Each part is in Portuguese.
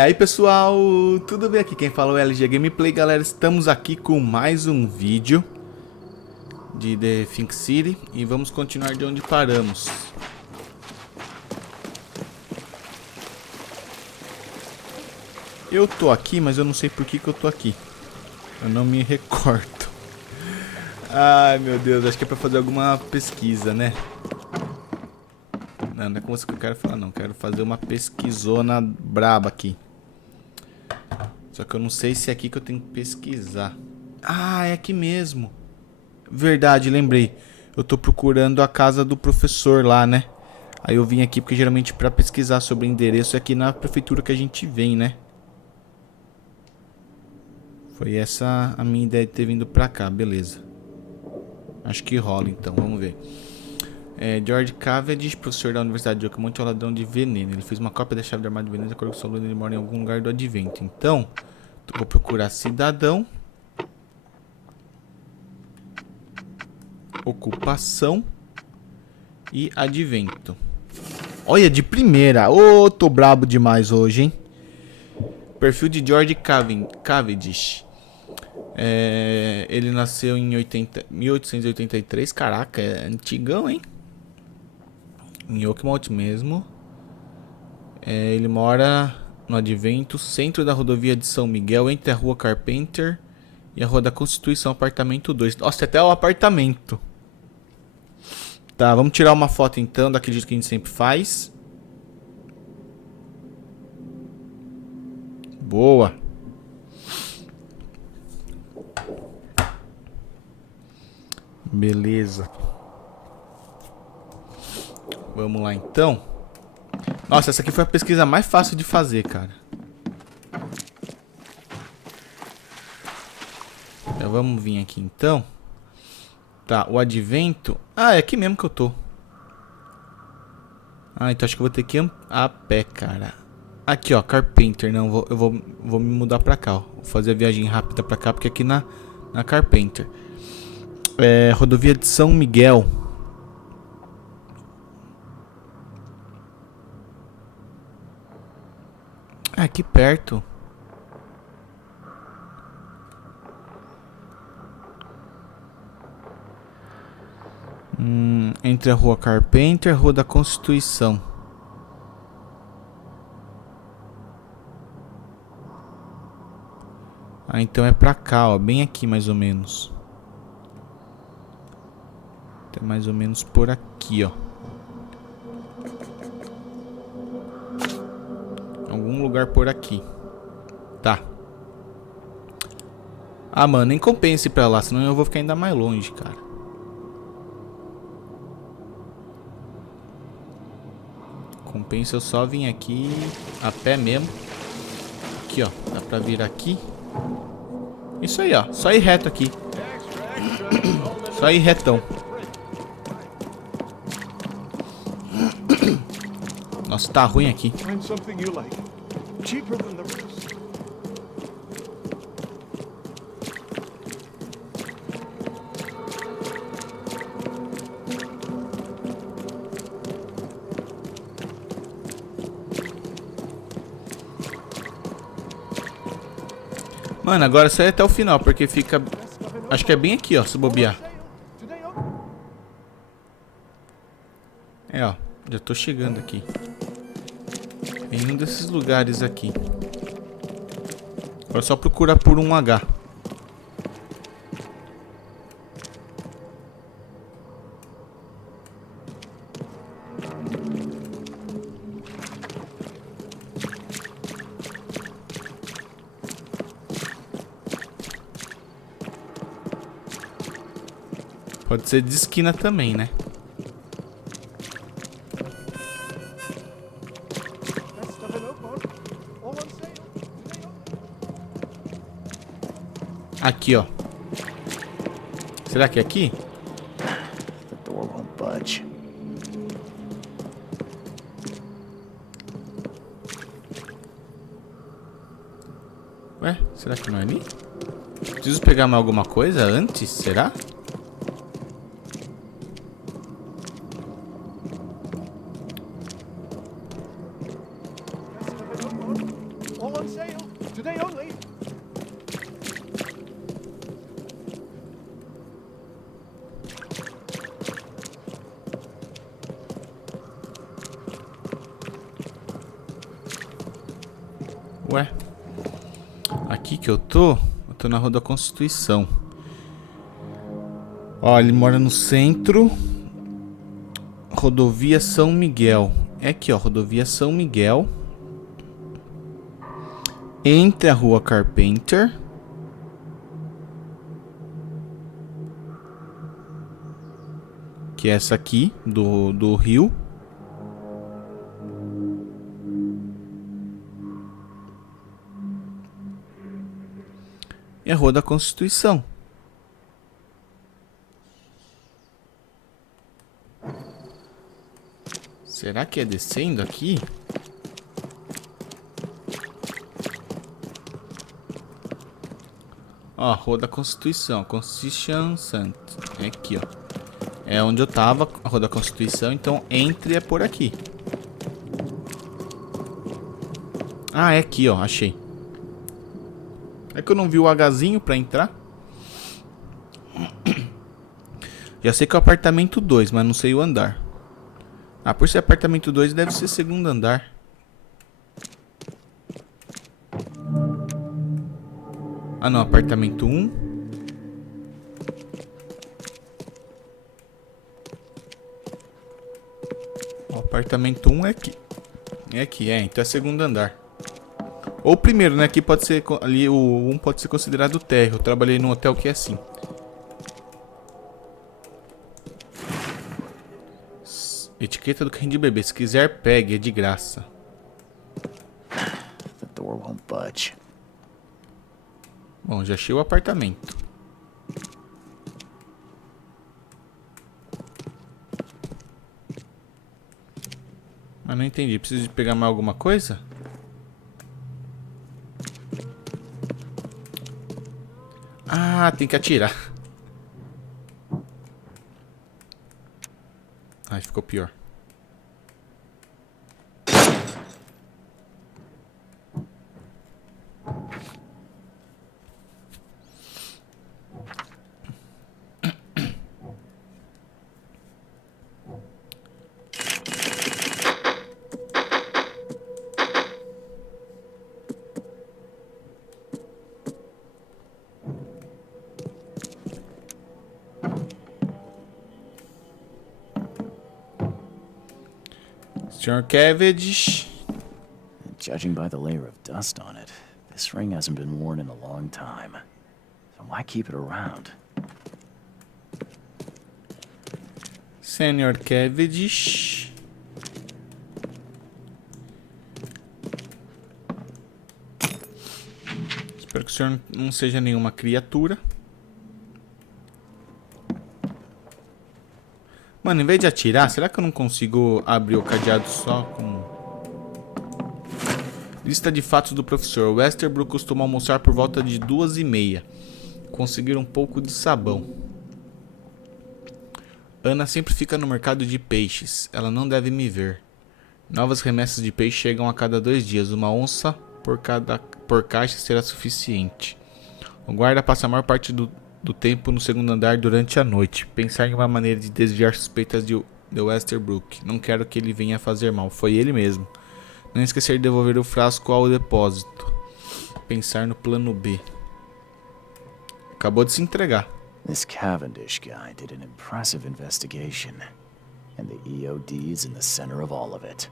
aí pessoal, tudo bem? Aqui quem fala é o LG Gameplay, galera. Estamos aqui com mais um vídeo de The Think City e vamos continuar de onde paramos. Eu tô aqui, mas eu não sei por que eu tô aqui. Eu não me recordo. Ai meu Deus, acho que é pra fazer alguma pesquisa, né? Não, não é com isso que eu quero falar não, quero fazer uma pesquisona braba aqui. Só que eu não sei se é aqui que eu tenho que pesquisar. Ah, é aqui mesmo. Verdade, lembrei. Eu tô procurando a casa do professor lá, né? Aí eu vim aqui porque geralmente pra pesquisar sobre endereço é aqui na prefeitura que a gente vem, né? Foi essa a minha ideia de ter vindo pra cá, beleza. Acho que rola então, vamos ver. George Cavendish, professor da Universidade de Oakmont, é um ladrão de veneno. Ele fez uma cópia da chave do armário de veneno de acordo com o seu aluno, ele mora em algum lugar do advento. Então, eu vou procurar cidadão, ocupação e advento. Olha, de primeira. Ô, tô brabo demais hoje, hein? Perfil de George Cavendish. Ele nasceu em 1883. Caraca, é antigão, hein? Em Oakmont mesmo. Ele mora no Advento, centro da rodovia de São Miguel, entre a rua Carpenter e a rua da Constituição, apartamento 2. Nossa, até o apartamento. Tá, vamos tirar uma foto então, daquele jeito que a gente sempre faz. Boa. Beleza. Vamos lá então. Nossa, essa aqui foi a pesquisa mais fácil de fazer, cara. Então, vamos vir aqui então. Tá, o advento. Ah, é aqui mesmo que eu tô. Ah, então acho que eu vou ter que ir a pé, cara. Aqui, ó, Carpenter. Não, eu vou me mudar pra cá, ó. Vou fazer a viagem rápida pra cá, porque aqui na Carpenter. Rodovia de São Miguel. Ah, aqui perto. Entre a rua Carpenter e a rua da Constituição. Ah, então é pra cá, ó. Bem aqui, mais ou menos. Até mais ou menos por aqui, ó. Algum lugar por aqui. Tá. Ah, mano, nem compensa ir pra lá, senão eu vou ficar ainda mais longe, cara. Compensa eu só vir aqui a pé mesmo. Aqui, ó. Dá pra vir aqui. Isso aí, ó. Só ir reto aqui. Só ir retão. Nossa, tá ruim aqui. Mano, agora sai até o final, porque fica... Acho que é bem aqui, ó, se bobear. Ó, já tô chegando aqui. Em um desses lugares aqui. Agora é só procurar por um H. Pode ser de esquina também, né? Aqui, ó. Será que é aqui? Ué, será que não é ali? Preciso pegar mais alguma coisa antes, será? on sale. Today only. Ué, aqui que eu tô na Rua da Constituição. Ó, ele mora no centro. Rodovia São Miguel. É aqui, ó, Rodovia São Miguel. Entre a Rua Carpenter. Que é essa aqui, do Rio. E a Rua da Constituição. Será que é descendo aqui? Ó, Rua da Constituição. Constitution Sant. É aqui, ó. É onde eu tava, a Rua da Constituição. Então, entre é por aqui. Ah, é aqui, ó. Achei. É que eu não vi o Hzinho pra entrar. Já sei que é o apartamento 2, mas não sei o andar. Ah, por ser apartamento 2, deve ser segundo andar. Ah, não. Apartamento 1. O apartamento 1 é aqui. É aqui, então é segundo andar. Ou primeiro, né? Aqui pode ser... Ali o 1 pode ser considerado térreo. Eu trabalhei num hotel que é assim. Etiqueta do carrinho de bebê. Se quiser, pegue. É de graça. The door won't budge. Bom, já achei o apartamento. Mas não entendi. Preciso de pegar mais alguma coisa? Ah, tem que atirar. Ai, ficou pior. Sr. Cavendish. Judging by the layer of dust on it, this ring hasn't been worn in a long time. So why keep it around? Sr. Cavendish. Espero que o senhor não seja nenhuma criatura. Mano, em vez de atirar, será que eu não consigo abrir o cadeado só com... Lista de fatos do professor. Westerbrook costuma almoçar por volta de 2h30. Conseguir um pouco de sabão. Ana sempre fica no mercado de peixes. Ela não deve me ver. Novas remessas de peixe chegam a cada 2 dias. Uma onça por caixa será suficiente. O guarda passa a maior parte do tempo no segundo andar durante a noite. Pensar em uma maneira de desviar suspeitas de Westerbrook. Não quero que ele venha fazer mal. Foi ele mesmo. Não esquecer de devolver o frasco ao depósito. Pensar no plano B. Acabou de se entregar. This Cavendish guy did an impressive investigation. And the EOD is in the center of all of it.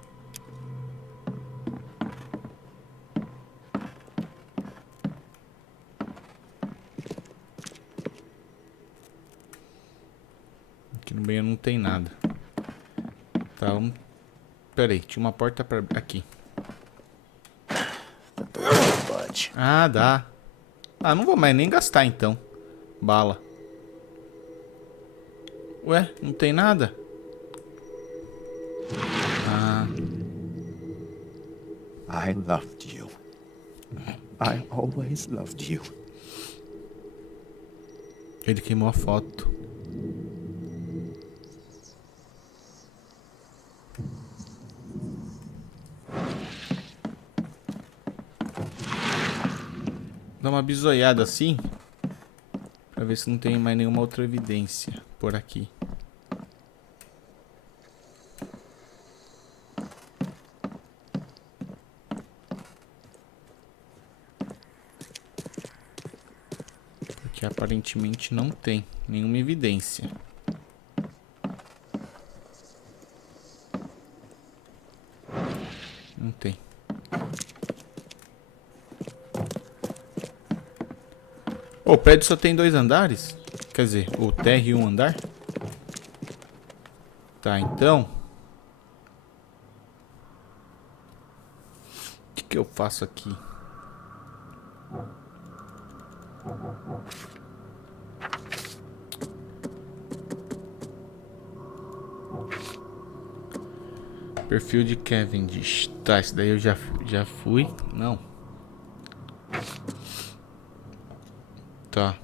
Aqui no banheiro não tem nada. Tá, pera aí, tinha uma porta pra... Aqui. The door won't budge. Ah, dá. Ah, não vou mais nem gastar então. Bala. Ué, não tem nada? Ah. I loved you. I always loved you. Ele queimou a foto. dar uma bisoiada assim. Pra ver se não tem mais nenhuma outra evidência por aqui. Porque aparentemente não tem nenhuma evidência. Não tem. O prédio só tem 2 andares? Quer dizer, o térreo e um andar? Tá, então... O que eu faço aqui? Perfil de Cavendish. Tá, esse daí eu já fui. Não. Tá.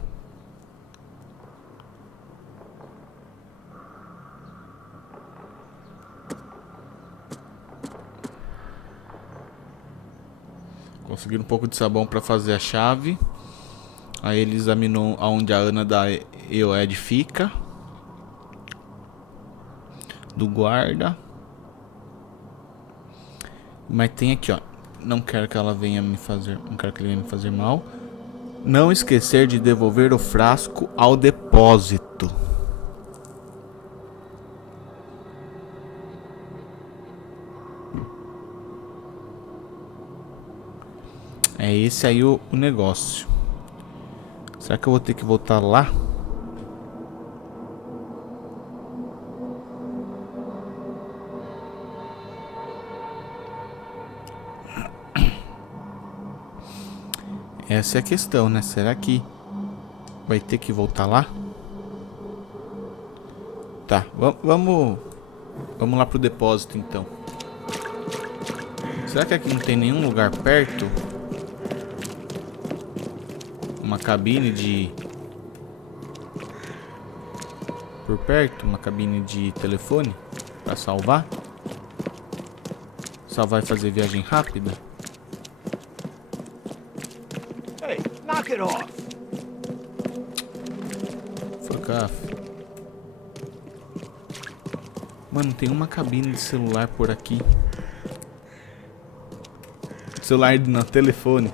Conseguiram um pouco de sabão pra fazer a chave. Aí ele examinou aonde a Ana da EOED fica. Do guarda. Mas tem aqui, ó. Não quero que ela venha me fazer. Não quero que ele venha me fazer mal. Não esquecer de devolver o frasco ao depósito. É esse aí o negócio. Será que eu vou ter que voltar lá? Essa é a questão, né? Será que vai ter que voltar lá? Tá, vamos lá pro depósito então. Será que aqui não tem nenhum lugar perto? Uma cabine de... Por perto, uma cabine de telefone pra salvar? Salvar e fazer viagem rápida? Hey, knock it off! Fuck off. Mano, tem uma cabine de celular por aqui. Celular no telefone.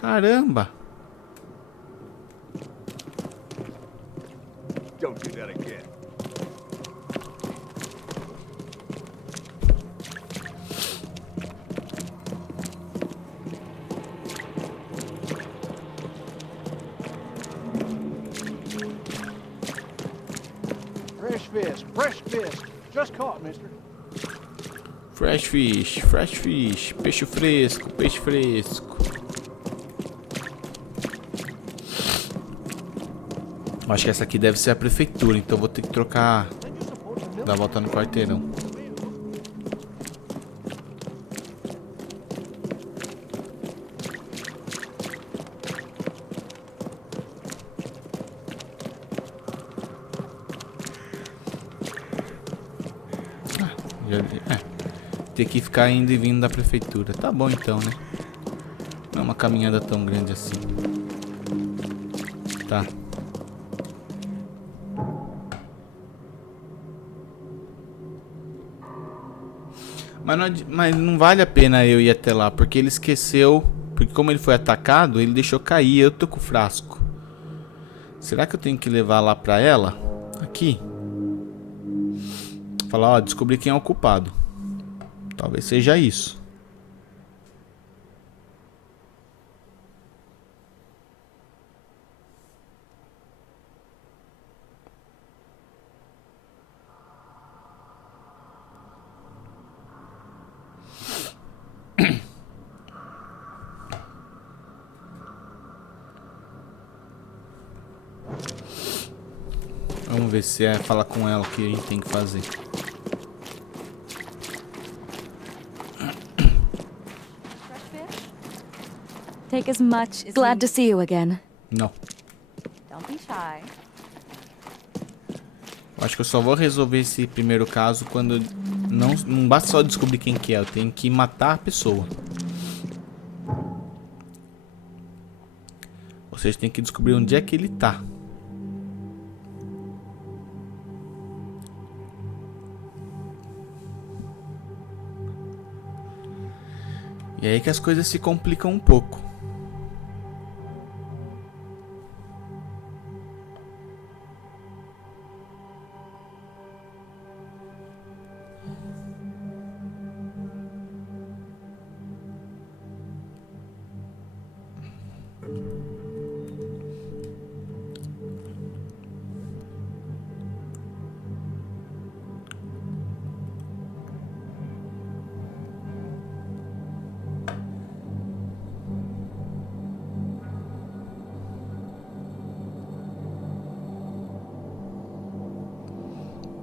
Caramba! Don't do that again. Fresh fish. Just caught, mister. Fresh fish, peixe fresco, peixe fresco. Acho que essa aqui deve ser a prefeitura, então vou ter que trocar, dar a volta no quarteirão. Ter que ficar indo e vindo da prefeitura. Tá bom então, né? Não é uma caminhada tão grande assim. Tá. Mas não vale a pena eu ir até lá, porque ele esqueceu. Porque como ele foi atacado, ele deixou cair. Eu tô com o frasco. Será que eu tenho que levar lá pra ela? Aqui. Falar, ó, descobri quem é o culpado. Talvez seja isso. Vamos ver se é falar com ela o que a gente tem que fazer. Take as much as glad to see you again. Não. Don't be shy. Acho que eu só vou resolver esse primeiro caso quando... Não basta só descobrir quem que é, eu tenho que matar a pessoa. Ou seja, tem que descobrir onde é que ele tá. E aí que as coisas se complicam um pouco.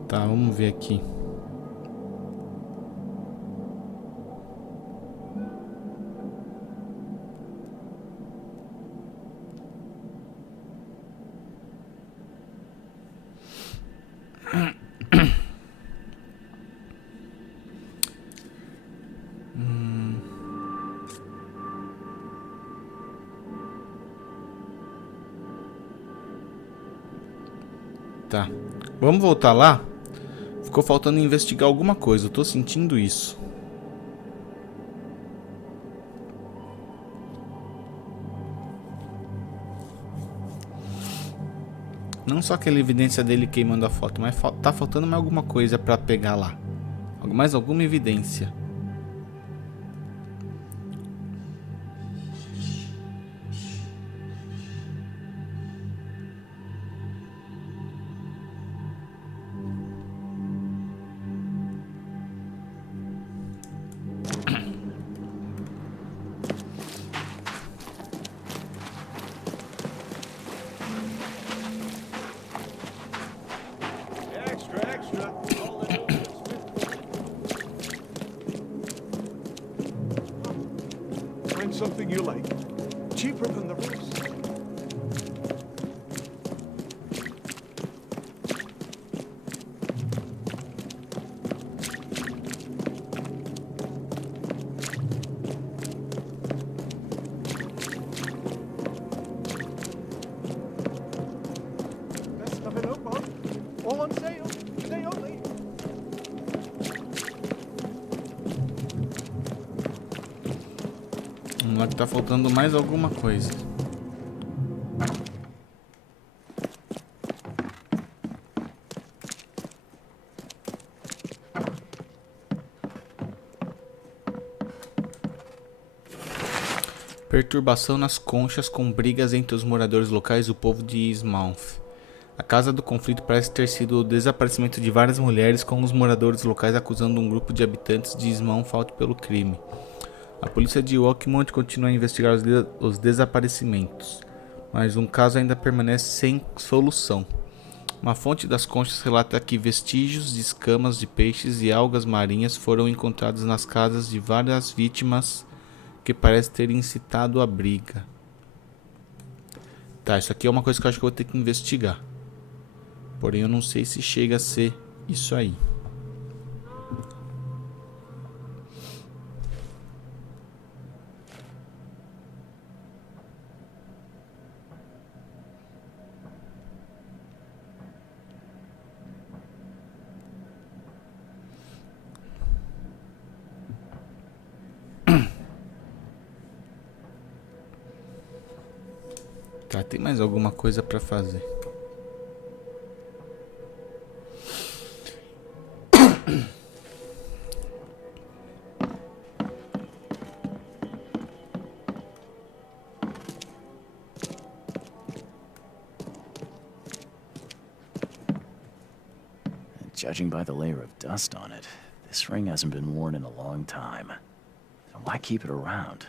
Tá, vamos ver aqui. Tá. Vamos voltar lá? Ficou faltando investigar alguma coisa. Eu tô sentindo isso. Não só aquela evidência dele queimando a foto, mas tá faltando mais alguma coisa pra pegar lá. Mais alguma evidência. Extra, extra. All the Find something you like. Cheaper than the rest. Best stuff in Oakmont. All on sale. Today only. Lá que tá faltando mais alguma coisa. Perturbação nas conchas com brigas entre os moradores locais e o povo de Eastmouth. A causa do conflito parece ter sido o desaparecimento de várias mulheres, com os moradores locais acusando um grupo de habitantes de Eastmouth pelo crime. A polícia de Oakmont continua a investigar os desaparecimentos, mas um caso ainda permanece sem solução. Uma fonte das conchas relata que vestígios de escamas de peixes e algas marinhas foram encontrados nas casas de várias vítimas que parece ter incitado a briga. Tá, isso aqui é uma coisa que eu acho que eu vou ter que investigar. Porém, eu não sei se chega a ser isso aí. Tá, tem mais alguma coisa pra fazer. Judging by the layer of dust on it, this ring hasn't been worn in a long time. So why keep it around?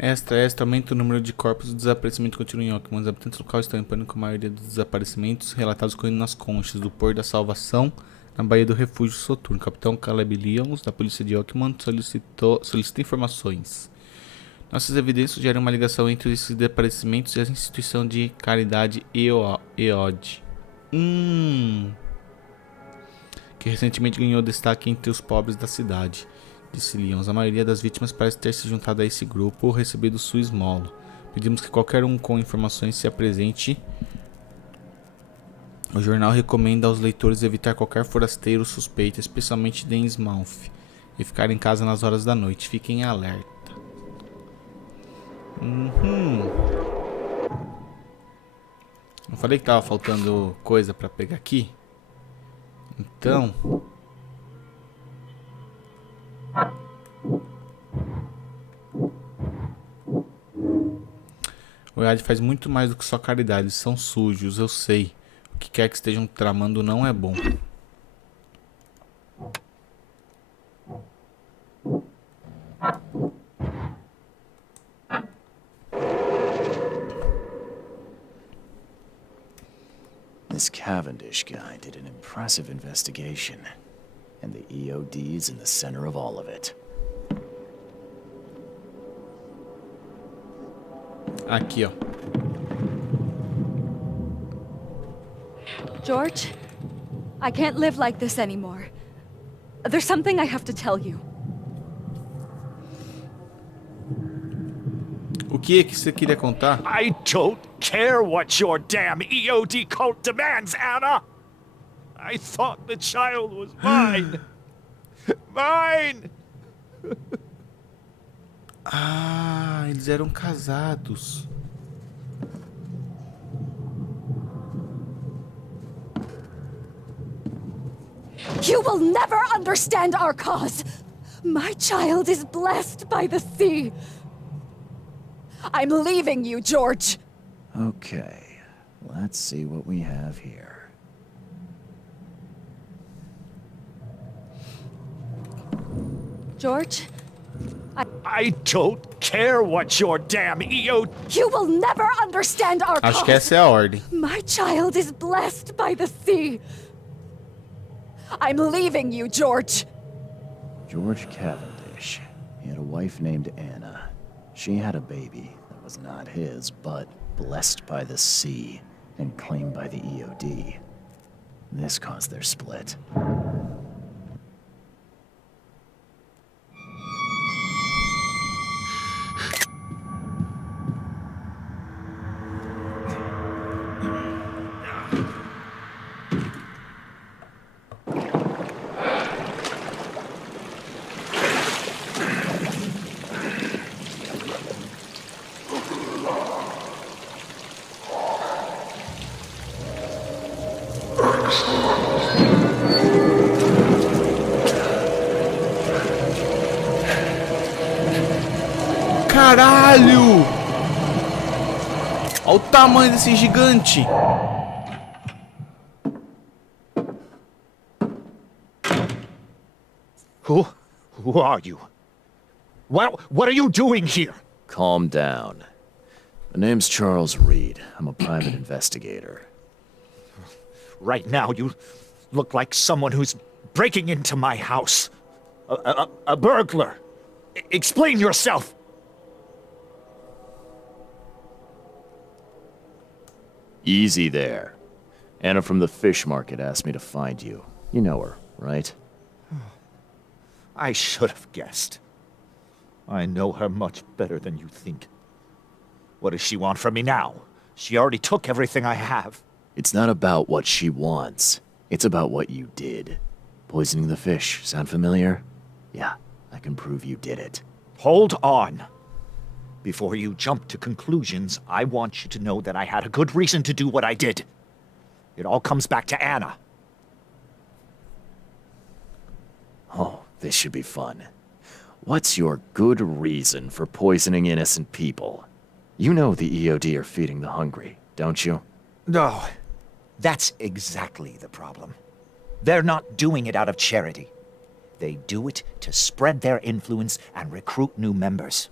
Extra, aumenta o número de corpos. O desaparecimento continua em Oakmont. Os habitantes locais estão em pânico com a maioria dos desaparecimentos relatados correndo nas conchas do Porto da Salvação, na Baía do Refúgio Soturno. O capitão Caleb Lyons, da polícia de Oakmont, solicita informações. Nossas evidências sugerem uma ligação entre esses desaparecimentos e a instituição de caridade EOD. Que recentemente ganhou destaque entre os pobres da cidade, disse Lyons. A maioria das vítimas parece ter se juntado a esse grupo ou recebido sua esmola. Pedimos que qualquer um com informações se apresente. O jornal recomenda aos leitores evitar qualquer forasteiro suspeito, especialmente de Innsmouth, e ficar em casa nas horas da noite. Fiquem em alerta. Eu falei que tava faltando coisa pra pegar aqui. Então, o EOD faz muito mais do que só caridade. Eles são sujos, eu sei. O que quer que estejam tramando não é bom. This Cavendish guy did an impressive investigation, and the EOD's in the center of all of it. Aqui, ó. George, I can't live like this anymore. There's something I have to tell you. O que é que você queria contar? I don't care what your damn EOD cult demands, Anna! I thought the child was mine! Mine! Ah, eles eram casados. You will never understand our cause. My child is blessed by the sea. I'm leaving you, George. Okay, let's see what we have here. George, I don't care what your damn EOD... you will never understand our Acho que cause. essa é a ordem. My child is blessed by the sea. I'm leaving you, George. George Cavendish. He had a wife named Anna. She had a baby that was not his, but blessed by the sea and claimed by the EOD. This caused their split. Caralho! Olha o tamanho desse gigante. Who are you? What are you doing here? Calm down. My name's Charles Reed. I'm a private investigator. Right now, you look like someone who's breaking into my house. A burglar. Explain yourself. Easy there. Anna from the fish market asked me to find you. You know her, right? I should have guessed. I know her much better than you think. What does she want from me now? She already took everything I have. It's not about what she wants. It's about what you did. Poisoning the fish. Sound familiar? Yeah, I can prove you did it. Hold on. Before you jump to conclusions, I want you to know that I had a good reason to do what I did. It all comes back to Anna. Oh, this should be fun. What's your good reason for poisoning innocent people? You know the EOD are feeding the hungry, don't you? No, that's exactly the problem. They're not doing it out of charity. They do it to spread their influence and recruit new members.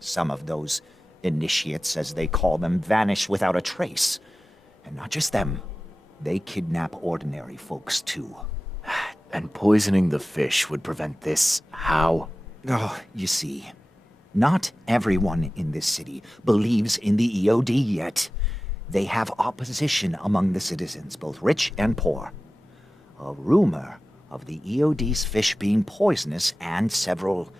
Some of those initiates, as they call them, vanish without a trace. And not just them, they kidnap ordinary folks too. And poisoning the fish would prevent this how? Oh, you see, Not everyone in this city believes in the EOD yet. They have opposition among the citizens, both rich and poor. A rumor of the EOD's fish being poisonous and several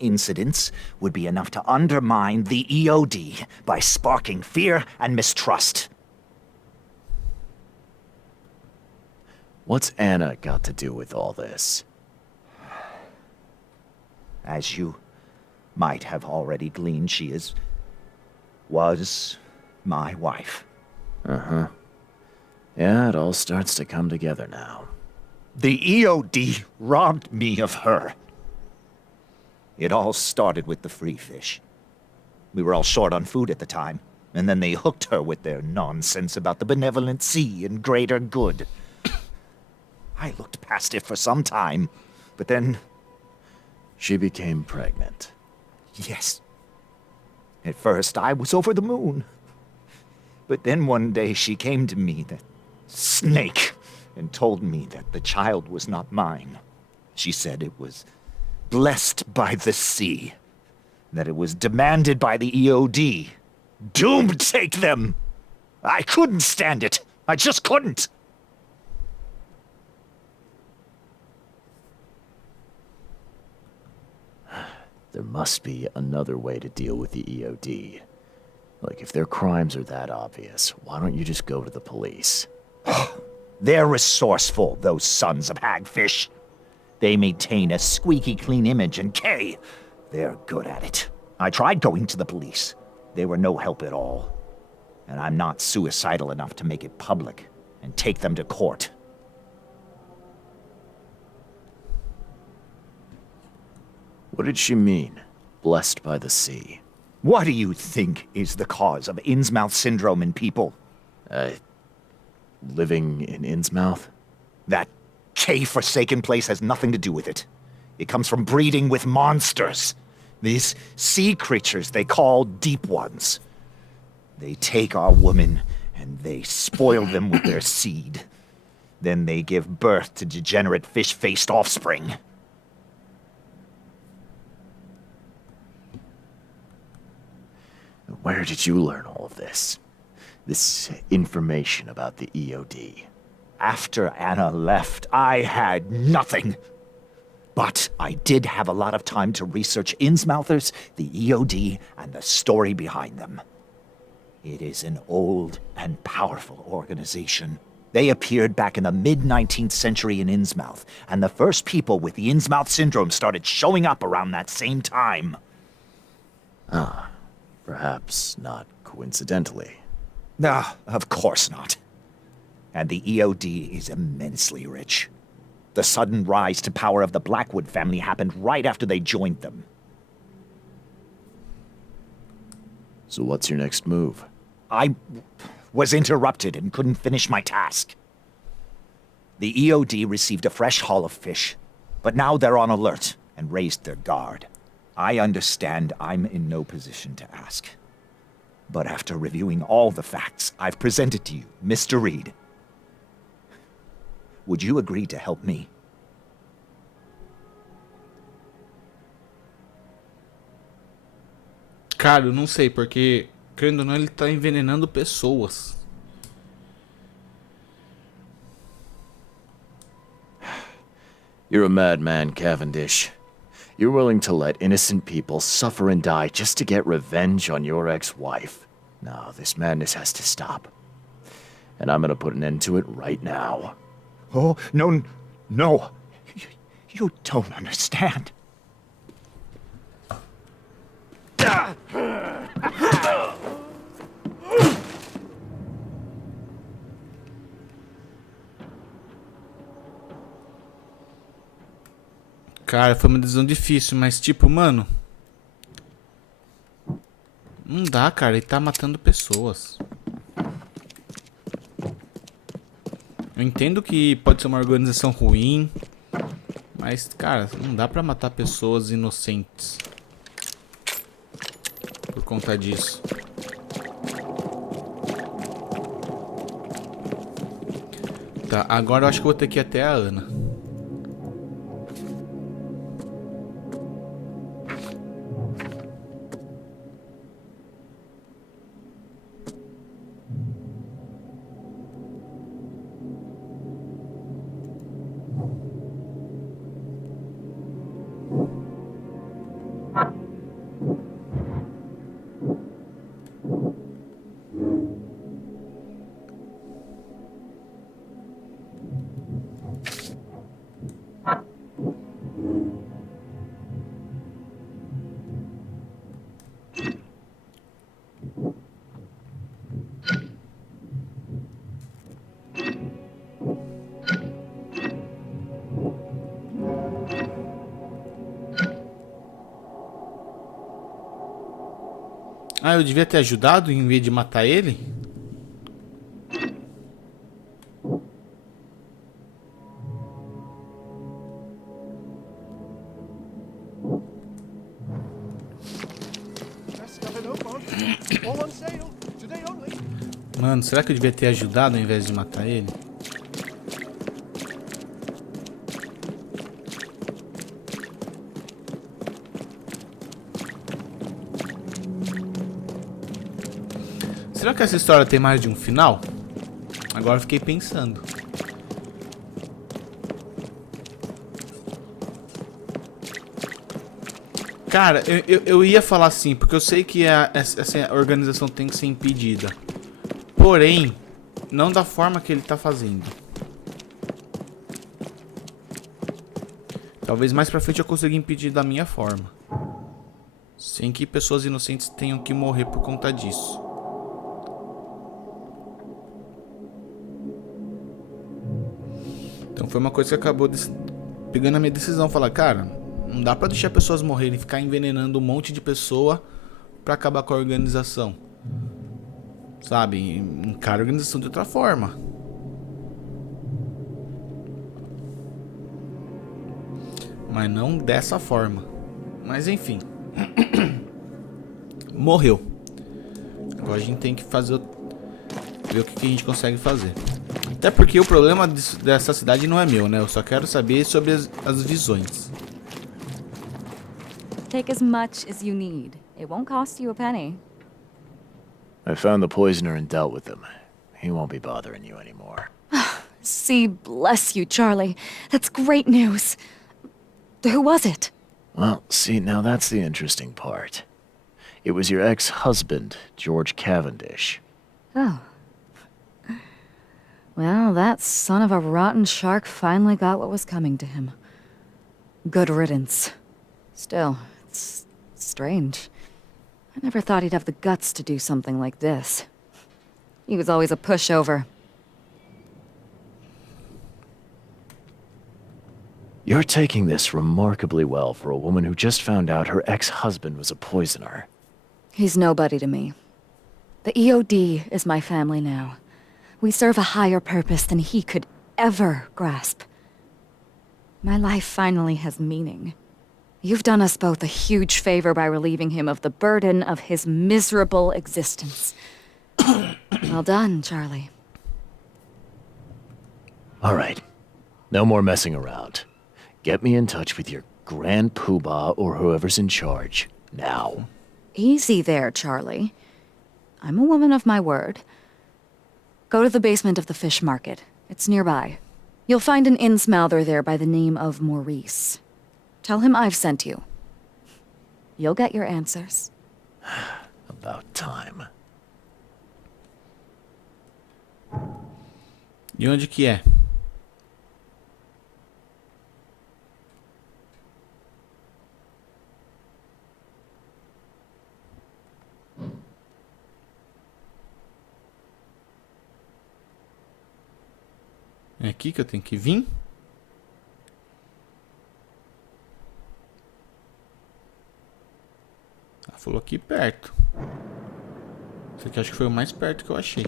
incidents would be enough to undermine the EOD by sparking fear and mistrust. What's Anna got to do with all this? As you might have already gleaned, was my wife. Uh-huh. Yeah, it all starts to come together now. The EOD robbed me of her. It all started with the free fish. We were all short on food at the time, and then they hooked her with their nonsense about the benevolent sea and greater good. I looked past it for some time, but then... She became pregnant. Yes. At first, I was over the moon. But then one day she came to me, that snake, and told me that the child was not mine. She said it was blessed by the sea, that it was demanded by the EOD. Doomed take them! I couldn't stand it. I just couldn't. There must be another way to deal with the EOD. Like, if their crimes are that obvious, why don't you just go to the police? They're resourceful, those sons of hagfish. They maintain a squeaky clean image, and Kay, they're good at it. I tried going to the police. They were no help at all. And I'm not suicidal enough to make it public and take them to court. What did she mean? Blessed by the sea. What do you think is the cause of Innsmouth syndrome in people? Living in Innsmouth? That Kay-forsaken place has nothing to do with it. It comes from breeding with monsters. These sea creatures they call Deep Ones. They take our women and they spoil them with their seed. Then they give birth to degenerate fish-faced offspring. Where did you learn all of this? This information about the EOD? After Anna left, I had nothing. But I did have a lot of time to research Innsmouthers, the EOD, and the story behind them. It is an old and powerful organization. They appeared back in the mid-19th century in Innsmouth, and the first people with the Innsmouth syndrome started showing up around that same time. Perhaps not coincidentally. Ah, of course not. And the EOD is immensely rich. The sudden rise to power of the Blackwood family happened right after they joined them. So what's your next move? I was interrupted and couldn't finish my task. The EOD received a fresh haul of fish, but now they're on alert and raised their guard. I understand I'm in no position to ask. But after reviewing all the facts I've presented to you, Mr. Reed, would you agree to help me? Cara, eu não sei, porque, querendo ou não, ele tá envenenando pessoas. You're a madman, Cavendish. You're willing to let innocent people suffer and die just to get revenge on your ex-wife. No, this madness has to stop. And I'm gonna put an end to it right now. Oh, no, no. You don't understand. Cara, foi uma decisão difícil, mas tipo, mano... Não dá, cara, ele tá matando pessoas. Eu entendo que pode ser uma organização ruim, mas, cara, não dá pra matar pessoas inocentes por conta disso. Tá, agora eu acho que eu vou ter que ir até a Ana. Ah, eu devia ter ajudado em vez de matar ele? Best stuff in Oakmont. All on sale. Today only. Mano, será que eu devia ter ajudado ao invés de matar ele? Será que essa história tem mais de um final? Agora eu fiquei pensando. Cara, eu ia falar assim, porque eu sei que essa organização tem que ser impedida. Porém, não da forma que ele tá fazendo. Talvez mais pra frente eu consiga impedir da minha forma. Sem que pessoas inocentes tenham que morrer por conta disso. Então foi uma coisa que acabou pegando a minha decisão. Falar, cara, não dá pra deixar pessoas morrerem e ficar envenenando um monte de pessoa pra acabar com a organização. Sabe? Encara a organização de outra forma. Mas não dessa forma. Mas enfim. Morreu. Agora a gente tem que fazer... ver o que a gente consegue fazer. Até porque o problema dessa cidade não é meu, né? Eu só quero saber sobre as visões. Take as much as you need. It won't cost you a penny. I found the poisoner and dealt with him. He won't be bothering you anymore. See, bless you, Charlie. That's great news. Who was it? Well, see, now that's the interesting part. It was your ex-husband, George Cavendish. Oh. Well, that son of a rotten shark finally got what was coming to him. Good riddance. Still, it's strange. I never thought he'd have the guts to do something like this. He was always a pushover. You're taking this remarkably well for a woman who just found out her ex-husband was a poisoner. He's nobody to me. The EOD is my family now. We serve a higher purpose than he could ever grasp. My life finally has meaning. You've done us both a huge favor by relieving him of the burden of his miserable existence. Well done, Charlie. All right. No more messing around. Get me in touch with your Grand Poobah or whoever's in charge. Now. Easy there, Charlie. I'm a woman of my word. Go to the basement of the fish market. It's nearby. You'll find an Innsmouther there by the name of Maurice. Tell him I've sent you. You'll get your answers. About time. E onde que é? É aqui que eu tenho que vir? Ela falou aqui perto. Isso aqui acho que foi o mais perto que eu achei.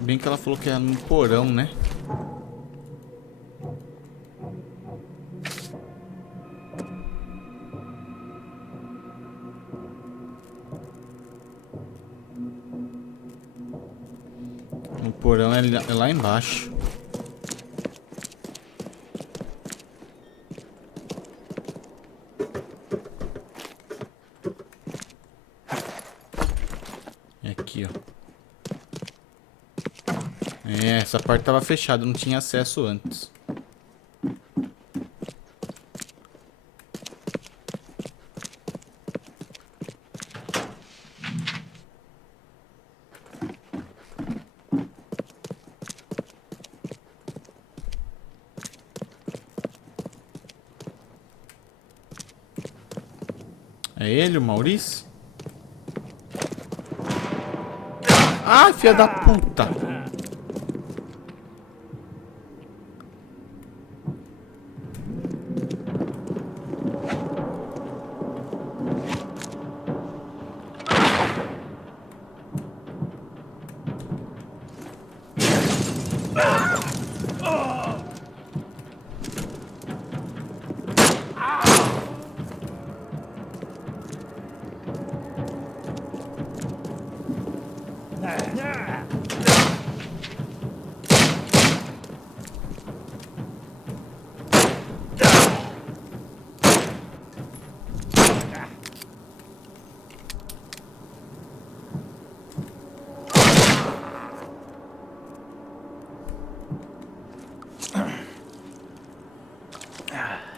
Bem que ela falou que é no porão, né? O porão é lá embaixo. É aqui, ó. É, essa parte tava fechada, não tinha acesso antes. É ele, o Maurice? Ah, filha da puta!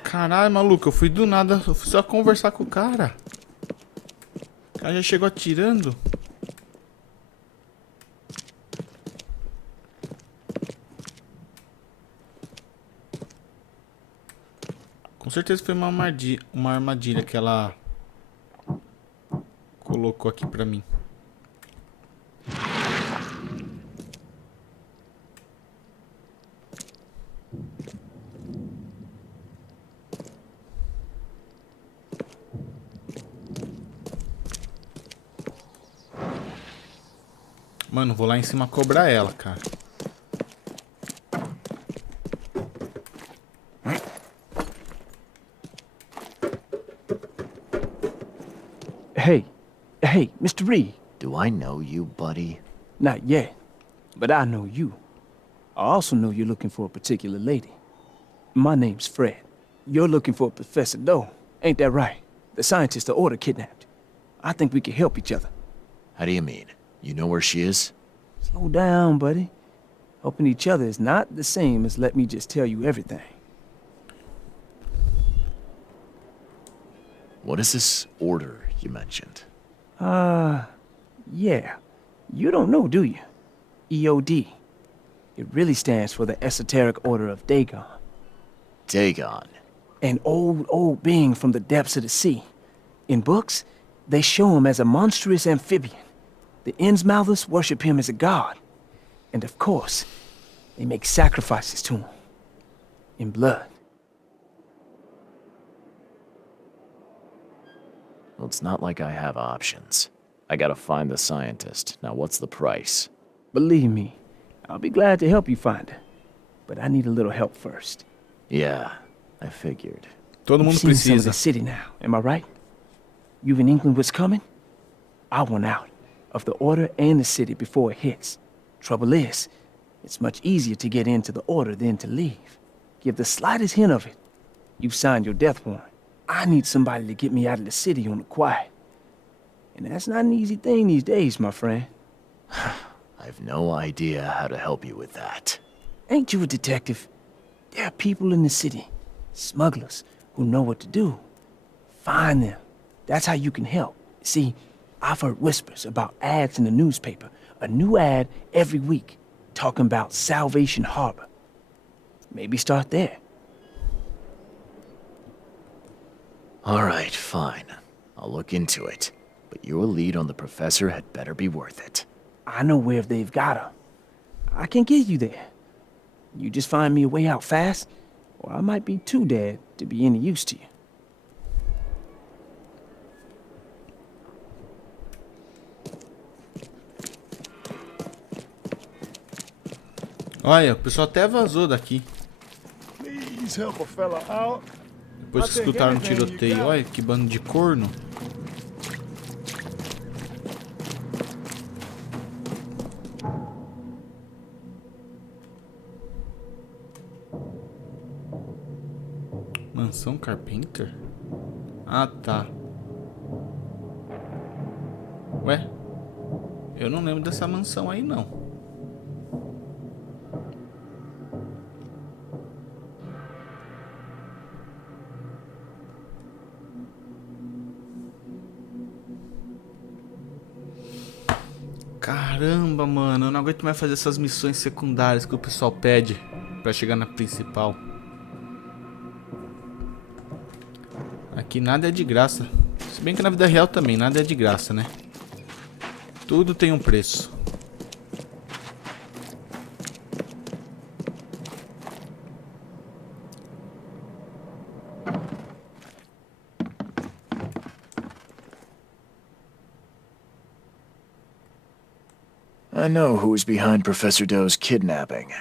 Caralho, maluco, eu fui do nada, eu fui só conversar com o cara. O cara já chegou atirando. Com certeza foi uma armadilha que ela colocou aqui pra mim. Mano, vou lá em cima cobrar ela, cara. Hey, Mr. Reed. Do I know you, buddy? Not yet, but I know you. I also know you're looking for a particular lady. My name's Fred. You're looking for Professor Doe, ain't that right? The scientist the Order kidnapped. I think we can help each other. How do you mean? You know where she is? Slow down, buddy. Helping each other is not the same as let me just tell you everything. What is this order you mentioned? Yeah. You don't know, do you? EOD. It really stands for the Esoteric Order of Dagon. Dagon. An old being from the depths of the sea. In books, they show him as a monstrous amphibian. The Innsmouthers worship him as a god. And of course, they make sacrifices to him. In blood. Well, it's not like I have options. I gotta find the scientist. Now, what's the price? Believe me, I'll be glad to help you find her. But I need a little help first. Yeah, I figured. Todo You've mundo seen some of precisa. the city now, am I right? You've in England what's coming? I want out of the Order and the city before it hits. Trouble is, it's much easier to get into the Order than to leave. Give the slightest hint of it, you've signed your death warrant. I need somebody to get me out of the city on the quiet. And that's not an easy thing these days, my friend. I've no idea how to help you with that. Ain't you a detective? There are people in the city, smugglers, who know what to do. Find them. That's how you can help. See, I've heard whispers about ads in the newspaper. A new ad every week, talking about Salvation Harbor. Maybe start there. All right, fine. I'll look into it. But your lead on the professor had better be worth it. I know where they've got her. I can get you there. You just find me a way out fast, or I might be too dead to be any use to you. Olha, o pessoal até vazou daqui. Please help a fella out. Depois que escutaram um tiroteio. Olha que bando de corno. Mansão Carpenter? Ah, tá. Ué? Eu não lembro dessa mansão aí, não. Caramba, mano, eu não aguento mais fazer essas missões secundárias que o pessoal pede pra chegar na principal. Aqui nada é de graça. Se bem que na vida real também, nada é de graça, né? Tudo tem um preço. I know who's behind Professor Doe's kidnapping.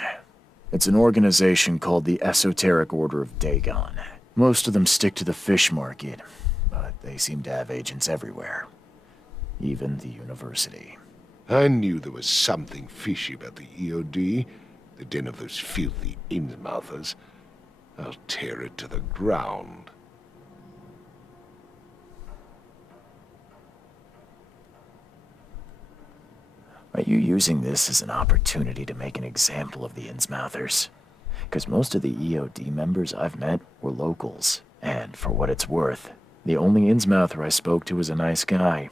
It's an organization called the Esoteric Order of Dagon. Most of them stick to the fish market, but they seem to have agents everywhere. Even the university. I knew there was something fishy about the EOD, the den of those filthy Innsmouthers. I'll tear it to the ground. Are you using this as an opportunity to make an example of the Innsmouthers? Because most of the EOD members I've met were locals, and for what it's worth, the only Innsmouther I spoke to was a nice guy.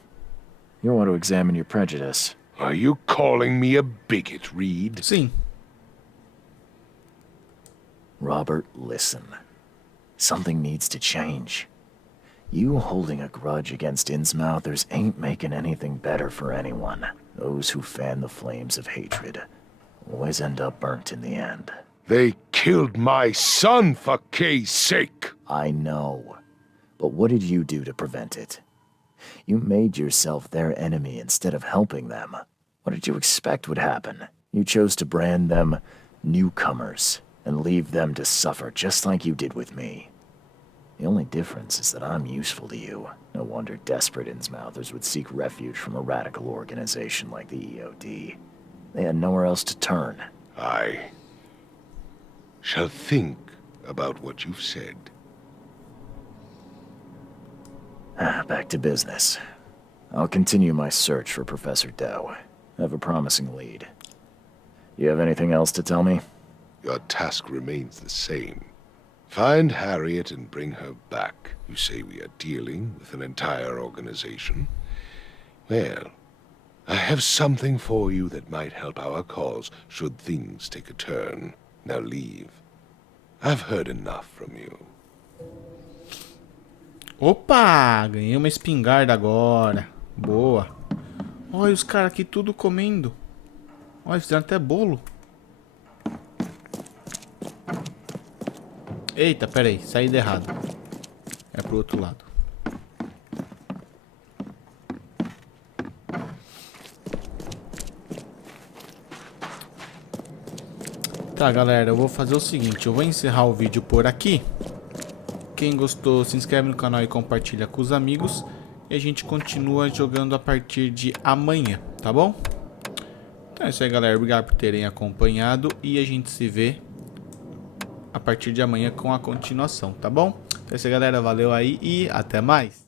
You want to examine your prejudice. Are you calling me a bigot, Reed? Sim. Robert, listen. Something needs to change. You holding a grudge against Innsmouthers ain't making anything better for anyone. Those who fan the flames of hatred always end up burnt in the end. They killed my son, for Kay's sake! I know. But what did you do to prevent it? You made yourself their enemy instead of helping them. What did you expect would happen? You chose to brand them newcomers and leave them to suffer just like you did with me. The only difference is that I'm useful to you. No wonder desperate Innsmouthers would seek refuge from a radical organization like the EOD. They had nowhere else to turn. I shall think about what you've said. Back to business. I'll continue my search for Professor Doe. I have a promising lead. You have anything else to tell me? Your task remains the same. Find Harriet and bring her back. You say we are dealing with an entire organization? Well, I have something for you that might help our cause should things take a turn. Now leave. I've heard enough from you. Opa! Ganhei uma espingarda agora. Boa. Olha os caras aqui tudo comendo. Olha, fizeram até bolo. Eita, pera aí, saí errado. É pro outro lado. Tá, galera, eu vou fazer o seguinte. Eu vou encerrar o vídeo por aqui. Quem gostou, se inscreve no canal e compartilha com os amigos. E a gente continua jogando a partir de amanhã, tá bom? Então é isso aí, galera. Obrigado por terem acompanhado. E a gente se vê a partir de amanhã com a continuação, tá bom? Então é isso aí, galera. Valeu aí e até mais.